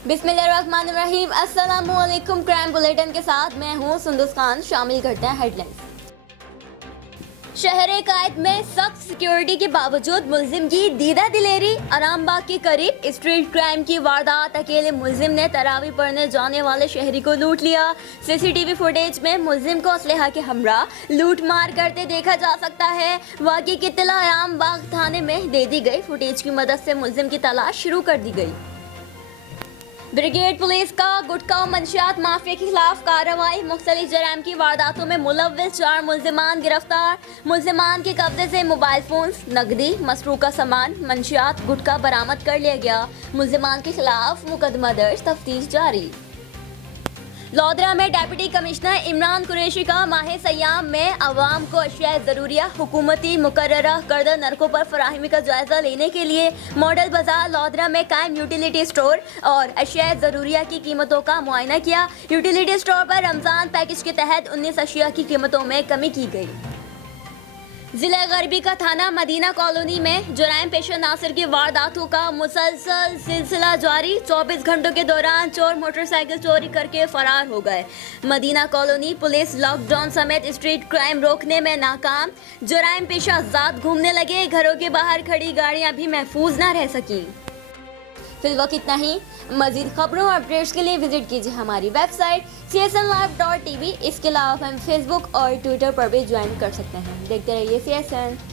बिस्मिल्लाहिर्रहमानिर्रहीम। अस्सलामुअलैकुम। Crime bulletin के साथ मैं हूँ सुंदस खान। शामिल करते हैं हेडलाइंस। शहर कायद में सख्त सिक्योरिटी के बावजूद मुलजिम की दीदा दिलेरी। आरामबाग के करीब स्ट्रीट क्राइम की वारदात। अकेले मुलजिम ने तरावी पढ़ने जाने वाले शहरी को लूट लिया। सीसीटीवी फुटेज में मुलजिम को असलहा के हमरा लूट मार करते देखा जा सकता है। वाक़ई की इत्तला आरामबाग थाने में दे दी गई। फुटेज की मदद से मुलजिम की तलाश शुरू कर दी गई। ब्रिगेड पुलिस का गुटखा और मंशियात माफिया के खिलाफ कार्रवाई। मुख्तलिफ जराइम की वारदातों में मुलव्विस 4 मुलजिमान गिरफ्तार। मुलजिमान के कब्जे से मोबाइल फोन्स, नकदी, मसरूका सामान, मंशियात, गुटखा बरामद कर लिया गया। मुलजिमान के खिलाफ मुकदमा दर्ज, तफ्तीश जारी। लोधरा में डिप्टी कमिश्नर इमरान कुरैशी का माह सयाम में अवाम को अशिया ज़रूरिया हुकूमती मुकर्ररा करदा नरकों पर फराहमी का जायजा लेने के लिए मॉडल बाजार लोधरा में कायम यूटिलिटी स्टोर और अशिया ज़रूरिया की कीमतों का मुआयना किया। यूटिलिटी स्टोर पर रमज़ान पैकेज के तहत 19 अशिया की कीमतों में कमी की गई। जिला गरबी का थाना मदीना कॉलोनी में जुराइम पेशा नासिर की वारदातों का मुसलसल सिलसिला जारी। 24 घंटों के दौरान चोर मोटरसाइकिल चोरी करके फरार हो गए। मदीना कॉलोनी पुलिस लॉकडाउन समेत स्ट्रीट क्राइम रोकने में नाकाम। जुराइम पेशा ज़ात घूमने लगे। घरों के बाहर खड़ी गाड़ियां भी महफूज न रह सकी। फिलहाल इतना ही। मजीद खबरों और अपडेट्स के लिए विजिट कीजिए हमारी वेबसाइट csnlive.tv। इसके अलावा हम फेसबुक और ट्विटर पर भी ज्वाइन कर सकते हैं। देखते रहिए CSN।